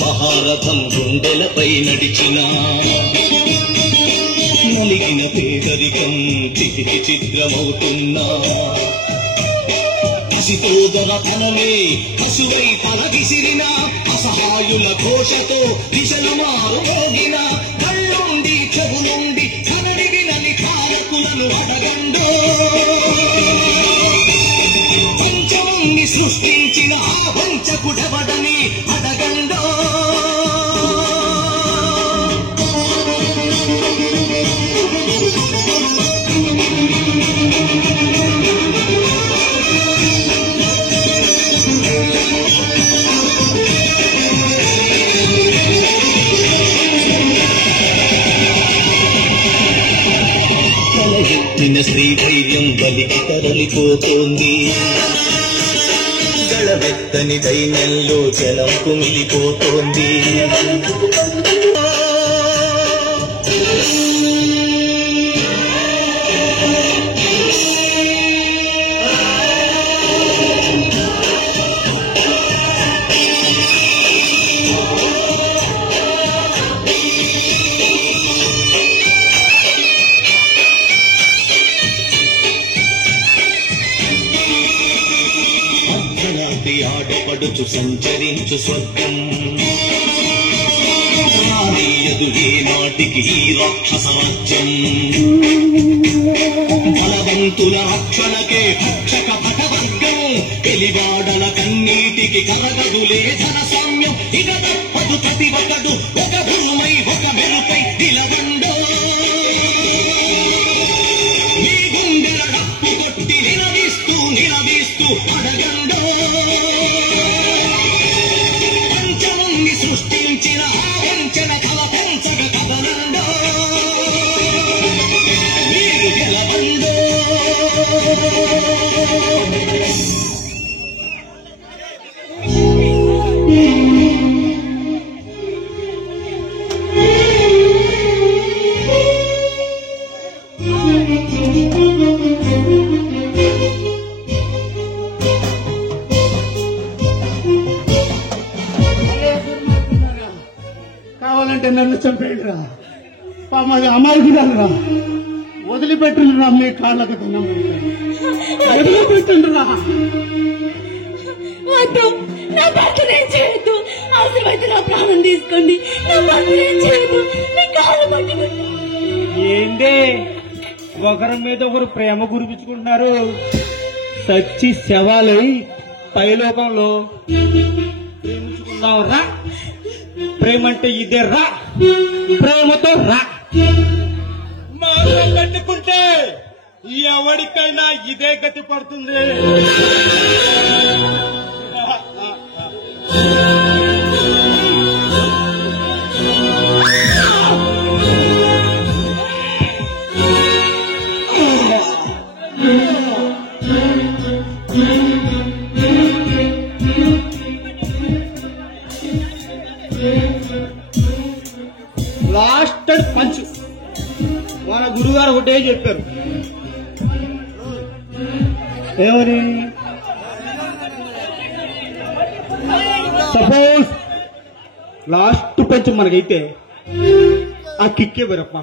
మహారథం గుండెలపై నడిచిన నలిగిన పేదరికం చితికి చిత్రమవుతున్నా పసితోదర తనమే పశువై పలగిసిరిన అసహాయుల ఘోషతో దిశల మారుమోగిన కళ్ళుండి చెవులుండి కనడి వినని కారకులను అడగండో పంచముని సృష్టించిన ఆ వంచకుడెవడని అడగండో తలెత్తిన శ్రీ ధైర్యం బలికి తరలిపోతోంది గళవెత్తని దైన్యంలో జలం కుమిలిపోతోంది ఆడపడుచు సంచరించు స్వర్గం రానీయదు ఏ నాటికి ఈ రాక్షసరాజ్యం బలవంతుల రక్షణకే భక్షక పటవర్గం వెలివాడల కన్నీటికి కరగదులే ధనసామ్యం ఇక తప్పదు ప్రతి ఒకడు ఒక భూమై ఒక మెరుపై నిలదండో నీ గుండెల డప్పు కొట్టి నిలదీస్తూ నిలదీస్తూ అడగండో సృష్టించిన వంచన తల పంచగ కదలండో మీరు గెలవండో కావాలంటే నన్ను చంపేయండిరా మాది అమాయకురాలురా వదిలిపెట్టుండ్రా మీ కాళ్ళకు దండం వదిలిపెట్టుండ్రా నా భర్తనే చేయొద్దు అవసరమైతే నా ప్రాణం తీసుకోండి నా భర్తనే చేయొద్దు మీ కాళ్ళు పట్టుకుంటా ఏందే ఒకరి మీద ఒకరు ప్రేమ కురిపించుకుంటున్నారు సచ్చి శవాలై పైలోకంలో ప్రేమించుకున్నావు రా ప్రేమ అంటే ఇదే రా ప్రేమతో రా మాసం పెట్టుకుంటే ఎవరికైనా ఇదే గతి పడుతుంది లాస్ట్ పంచ్ మన గురుగారు ఒకటే చెప్పారు ఏమని సపోజ్ లాస్ట్ పంచ్ మనకైతే ఆ కిక్కే బరప్ప